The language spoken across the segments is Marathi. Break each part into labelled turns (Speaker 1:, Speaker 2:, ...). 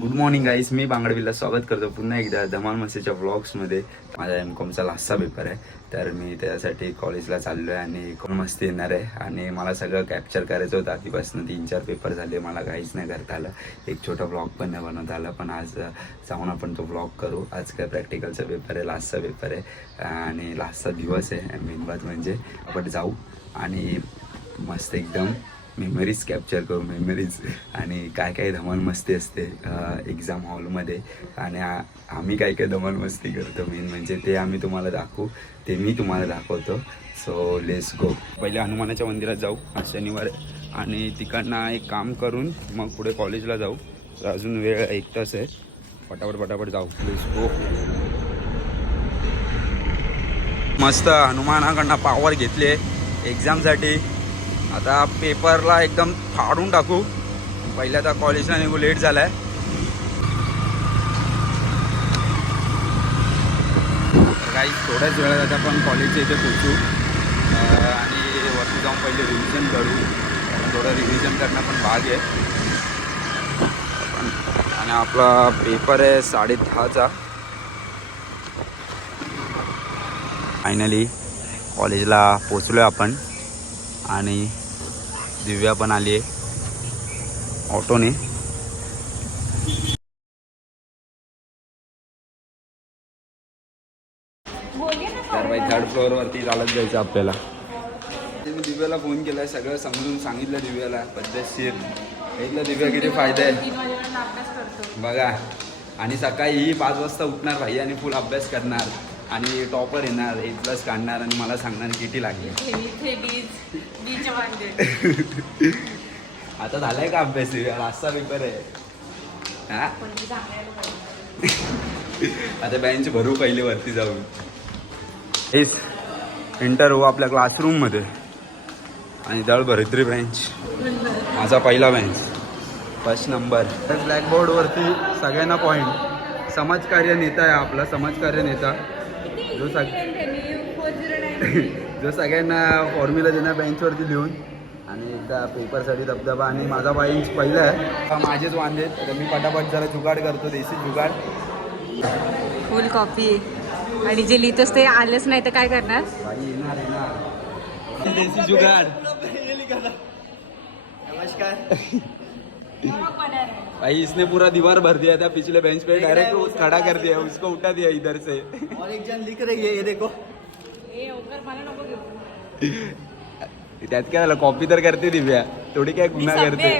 Speaker 1: गुड मॉर्निंग गाईस मी बांगडवीला स्वागत करतो पुन्हा एकदा धमाल मस्तीच्या ब्लॉग्समध्ये माझा एम कॉमचा लास्टचा पेपर आहे. तर मी त्यासाठी कॉलेजला चाललो आहे आणि कोण मस्ती येणार आहे. आणि मला सगळं कॅप्चर करायचं होतं. आधीपासून तीन चार पेपर झाले. मला काहीच नाही करता आलं. एक छोटा ब्लॉग पण नाही बनवता आला. पण आज जाऊन आपण तो ब्लॉग करू. आज काय प्रॅक्टिकलचा पेपर आहे लास्टचा पेपर आहे. आणि लास्टचा दिवस आहे मेन बात म्हणजे. आपण जाऊ आणि मस्त एकदम मेमरीज कॅप्चर करू मेमरीज आणि काय काय धमाल मस्ती असते एक्झाम हॉलमध्ये आणि आम्ही काय काय धमाल मस्ती करतो मेन म्हणजे ते आम्ही तुम्हाला दाखवू ते मी तुम्हाला दाखवतो. सो लेस गो पहिले हनुमानाच्या मंदिरात जाऊ आज शनिवार आणि तिकडनं एक काम करून मग पुढे कॉलेजला जाऊ. तर अजून वेळ एक तास आहे. पटापट पटापट जाऊ. लेस गो मस्त हनुमानाकडनं पावर घेतले एक्झामसाठी आता पेपरला एकदम फाडून टाकू. पहिले आता कॉलेजला निघू लेट झालाय. काही थोड्याच वेळात आता आपण कॉलेजच्या इथे पोचू आणि वरती जाऊन पहिले रिव्हिजन करू. थोडं रिव्हिजन करणं पण भाग आहे. पण- आणि आपला पेपर आहे साडे दहाचा. फायनली कॉलेजला पोचलो आहे आपण. आणि दिव्या पण आली आहे. ऑटोने. थर्ड फ्लोअरवरती चालत जायचं आपल्याला. मी दिव्याला फोन केला सगळं समजून सांगितलं दिव्याला. पद्धतशीर एकला दिव्या किती फायदा आहे. बघा. आणि सकाळी ही पाच वाजता उठणार भाई आणि फुल अभ्यास करणार. आणि टॉपर येणार ए प्लस काढणार आणि मला सांगणार किती लागले. आता झालाय का अभ्यास? लास्टचा पेपर आहे. हा? आता बेंच भरू पहिले वरती जाऊन. हेच एंटर हो आपल्या क्लासरूममध्ये आणि दळ भरित्री बेंच माझा पहिला बेंच फर्स्ट नंबर तर ब्लॅकबोर्डवरती सगळ्यांना पॉईंट समाजकार्य नेता आहे आपला समाजकार्य नेता. जो सग जो सगळ्यांना फॉर्म्युला देणार बेंचवरती लिहून. आणि एकदा पेपरसाठी दबदबा आणि माझा बेंच पहिला आहे. हा माझेच वांदे आहेत. तर मी पटापट जरा जुगाड करतो देशी जुगाड.
Speaker 2: फुल कॉपी आणि जे लिहितोस ते आलंच नाही तर काय करणार?
Speaker 1: भाई येणार येणार. देसी जुगाड. भाई इसने पूरा दीवार भर दिया था पिछले बेंच पे डायरेक्ट वो खड़ा कर दिया उसको उठा दिया इधर से।
Speaker 3: और एक जन लिख रही है ये देखो।
Speaker 1: त्यात काय झालं कॉपी तर करते दिव्या थोडी काय गुन्हा करते।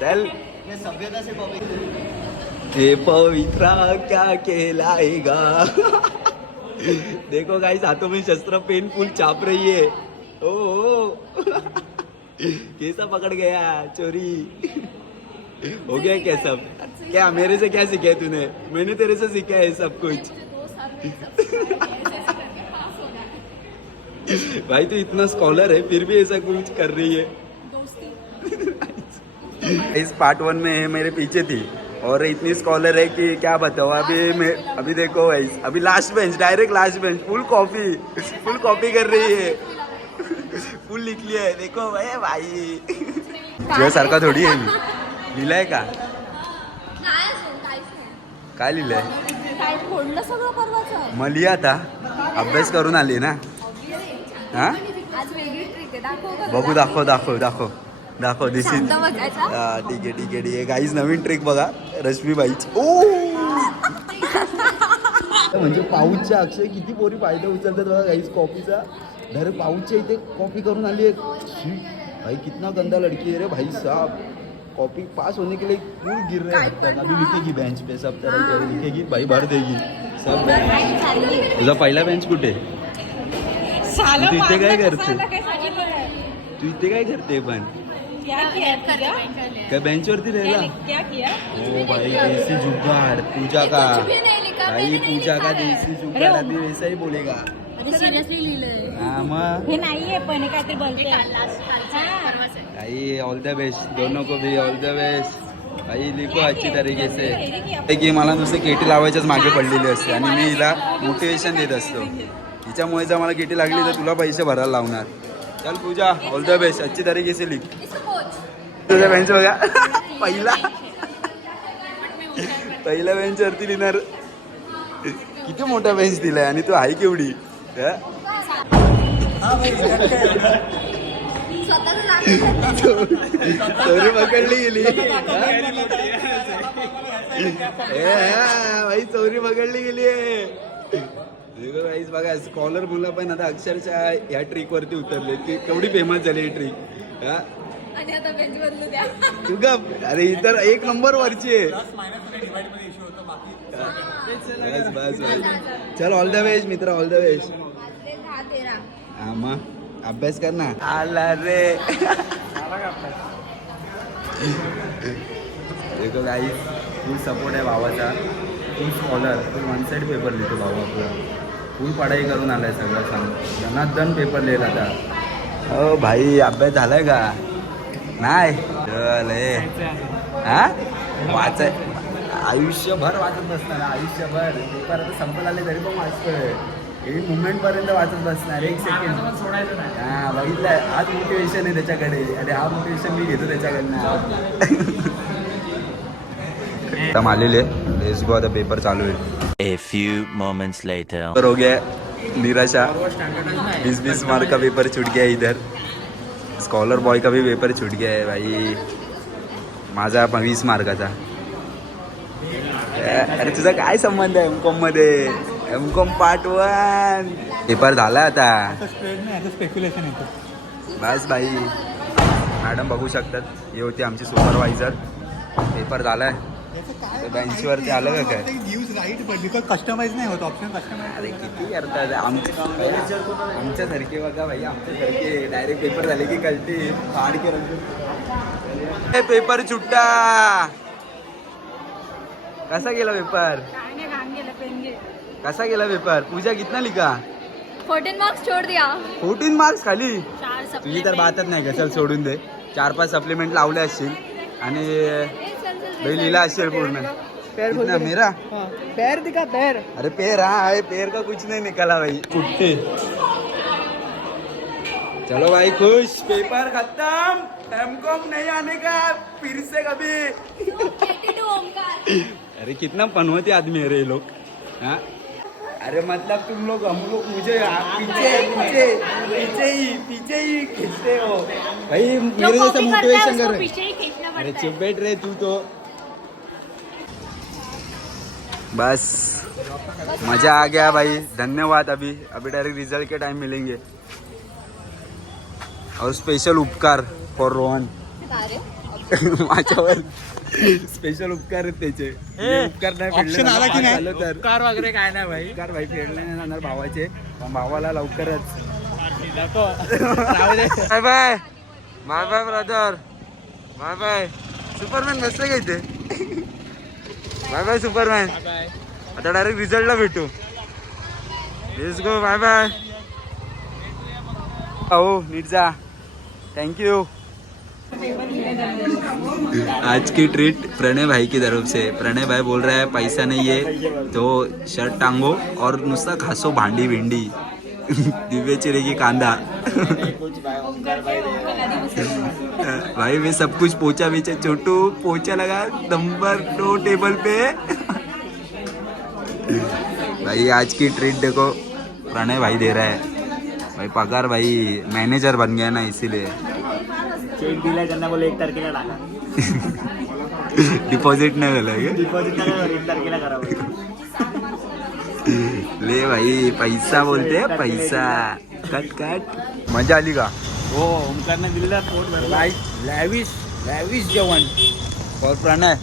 Speaker 1: चल।
Speaker 3: ये सभ्यता से कॉपी
Speaker 1: हे पवित्रा क्या कहलाएगा? देखो गाइस हाथों में शस्त्र पेन फुल चाप रही है। ओ, ओ। कैसा पकड़ गया चोरी। हो गया क्या सब? क्या मेरे से क्या सीखा है तूने? मैंने तेरे से सीखा है सब कुछ। भाई तू इतना स्कॉलर है फिर भी ऐसा कुछ कर रही है। इस पार्ट वन में है मेरे पीछे थी। और इतनी स्कॉलर है कि क्या बताओ अभी मैं अभी देखो भाई अभी last bench direct last bench full copy full copy कर रही है। फुल लिख लिया है देखो भाई। भाई तुझ्यासारखा थोडी आहे मी लिहिलंय का? काय लिहिलंय?
Speaker 4: काय फोडलं सगळं परवाचं?
Speaker 1: मग लिहा आता. अभ्यास करून आली ना. हा?
Speaker 4: आहे.
Speaker 1: बघू दाखव दाखव दाखव. दाखव दिस हा ठीक आहे ठीक आहे ठीक आहे. काहीच नवीन ट्रिक बघा. रश्मीबाईच ओ! म्हणजे पाऊसच्या अक्षय किती पोरी फायदा उचलतात बघा काहीच कॉफीचा डायरेक्ट पाऊसच्या इथे कॉपी करून आली आहे भाई कितना गंदा लड़की है रे भाई साहब. कॉपी पास होने के लिए फूल गिर रहे हैं। हद तक अभी लिखेगी बेंच पे सब तरह तरह लिखेगी भाई भर देगी। सब तुझा पहिला बेंच कुठे? तू इथे काय करते तू इथे काय करते पण काय? बेंच वरती राहिला ओ भाई देसी जुगाड़ पूजा का।
Speaker 4: भी नाही लिखा,
Speaker 1: भाई पूजा का देसी जुगाड़ अभी वैसा ही बोलेगा।
Speaker 4: सिरियसली लिहिलंय.
Speaker 1: हाँ मग?
Speaker 2: हे नाहीये पण हे काहीतरी बोलते
Speaker 1: भाई ऑल द बेस्ट दोनों को भी ऑल द बेस्ट भाई लिखो अच्छी तरीके से ते की मला नुसते केटी लावायच्याच मागे पडलेली असते आणि मी हिला मोटिवेशन देत असतो. हिच्यामुळे जर मला केटी लागली तर तुला पैसे भरायला लावणार. चल पूजा ऑल द बेस्ट अच्छी तरीके से लिख. तुझ्या बेंच बघा. पहिला. पहिल्या बेंचवरती लिहिणार. किती मोठा बेंच दिलाय आणि तू आहे केवढी? चोरी पकडली गेली ए, हा, भाई चोरी पकडली गेली बघा स्कॉलर मुलं पण आता अक्षरशः या ट्रिक वरती उतरले ती केवढी फेमस झाली ही ट्रिक हा
Speaker 4: आणि आता बेंच बदलू द्या
Speaker 1: तू गप अरे इतर एक नंबर वरची आहे बस बस बस. चल ऑल द वेज मित्र ऑल द वेज हा मग अभ्यास कर ना. आला रे. देखो काही फुल सपोर्ट आहे भावाचा. Full scholar full one side paper लिहितो भाऊ आपला. फुल पढाई करून आलाय सगळं सांग. जनार्दन पेपर लिहिला आता. हो भाई अभ्यास झालाय का? नाही. चल ए. हा? वाचाय आयुष्यभर वाचत बसणार आयुष्यभर. पेपर आता संपत आले तरी पण वाचतोय. हे मुवमेंट पर्यंत वाचत बसणार एक सेकंड हा बघितलंय. आज मोटिवेशन आहे त्याच्याकडे. आणि हा मोटिवेशन मी घेतो त्याच्याकडनं. आलेले लेट्स गो आता पेपर चालू आहे.
Speaker 5: A few moments later.
Speaker 1: पर हो गया. निराशा. बीस बीस मार्क का पेपर छूट गया इधर. स्कॉलर बॉय का भी पेपर छूट गया है भाई. माझा पण वीस मार्काचा. ए, अरे तुझा काय संबंध आहे M कॉममध्ये? M Com part one paper झाला आता.
Speaker 3: स्पेक्युलेशन येतो
Speaker 1: बस भाई मॅडम बघू शकतात. हे होते आमचे सुपरवायझर पेपर झालाय. बेंचवरती आलं का काय?
Speaker 3: कस्टमाइज नाही होत ऑप्शन कस्टमाइज
Speaker 1: अरे किती करतात आमच्या आमच्यासारखे बघा भाई आमच्यासारखे डायरेक्ट पेपर झाले की कळते पेपर चुट्टा कसा गेला पेपर? कसा गेला पेपर? पूजा कितना लिखा?
Speaker 4: फोर्टीन मार्क्स छोड़ दिया.
Speaker 1: फोर्टीन मार्क्स खाली?
Speaker 4: चार
Speaker 1: तुझी तर बातच नाही का चल सोडून दे. चार पाच सप्लिमेंट लावले असतील आणि लिहिला असेल पूर्ण. मेरा?
Speaker 3: पैर दिखा पैर.
Speaker 1: अरे पेड़ हाँ है पेड़ का कुछ नहीं निकला भाई. कुत्ते चलो भाई खुश. पेपर खत्म. एमकॉम नहीं आने का? फिर से कभी अरे कितना पनवती आदमी है रे लोग हाँ? अरे मतलब तुम लोग हम लोग मुझे पीछे पीछे पीछे ही पीछे ही खींचते हो। भाई मेरे जैसा मोटिवेशन कर रहे अरे चुप बैठ रहे तू तो। बस मज़ा आ गया भाई धन्यवाद अभी अभी डायरेक्ट रिज़ल्ट के टाइम मिलेंगे। और स्पेशल उपकार फॉर रोहन माझ्यावर स्पेशल उपकार आहेत त्याचे. उपकार नाही फेडले
Speaker 3: Option आला की नाही?
Speaker 1: झालं तर. उपकार वगैरे काय नाही भाई. उपकार भाई फेडले नाही जाणार भावाचे. पण भावाला लवकरच. Bye bye. Bye bye brother bye bye. Superman मस्त घ्यायचे बाय बाय सुपरमॅन आता डायरेक्ट रिझल्टला भेटू. Let's go bye bye. हो नीट जा. थँक्यू आज की ट्रीट प्रणय भाई की तरफ़ से. प्रणय भाई बोल रहा है, पैसा नहीं है तो शर्ट टांगो और नुसता खासो भांडी भिंडी. दिव्य चिरे की कांदा. भाई, मैं सब कुछ पोचा बेचा. छोटू, पोचा लगा नंबर दो टेबल पे. भाई, आज की ट्रीट देखो. प्रणय भाई दे रहा है. भाई, पगार भाई मैनेजर बन गया ना, इसीलिए.
Speaker 3: चेक दिलाय त्यांना बोले एक तारखेला टाका.
Speaker 1: डिपॉझिट नाही झालं?
Speaker 3: डिपॉझिट एक तारखेला करावं
Speaker 1: ले भाई पैसा बोलते पैसा. कट कट मजा आली का?
Speaker 3: हो ओमकारने दिलेला पोट
Speaker 1: लाईक लॅविश लॅविश जेवण फॉर प्रणय.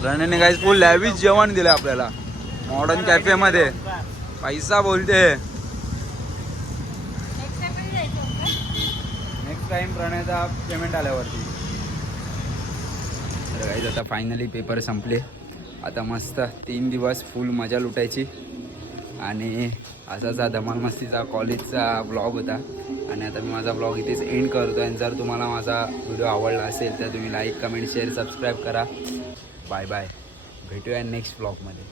Speaker 1: प्रणयने काही फुल लॅविश जेवण दिलं आपल्याला. मॉडर्न कॅफे मध्ये. पैसा बोलते. नेक्स्ट टाइम प्रणयचा पेमेंट आल्यावरती. तर काही आता फायनली पेपर संपले. आता मस्त तीन दिवस फुल मजा लुटायची. आणि असाच हा धमालमस्तीचा कॉलेजचा ब्लॉग होता. आणि आता मी माझा ब्लॉग इथेच एंड करतो आणि जर तुम्हाला माझा व्हिडिओ आवडला असेल तर तुम्ही लाईक कमेंट शेअर सबस्क्राईब करा. बाय बाय भेटूया नेक्स्ट ब्लॉगमध्ये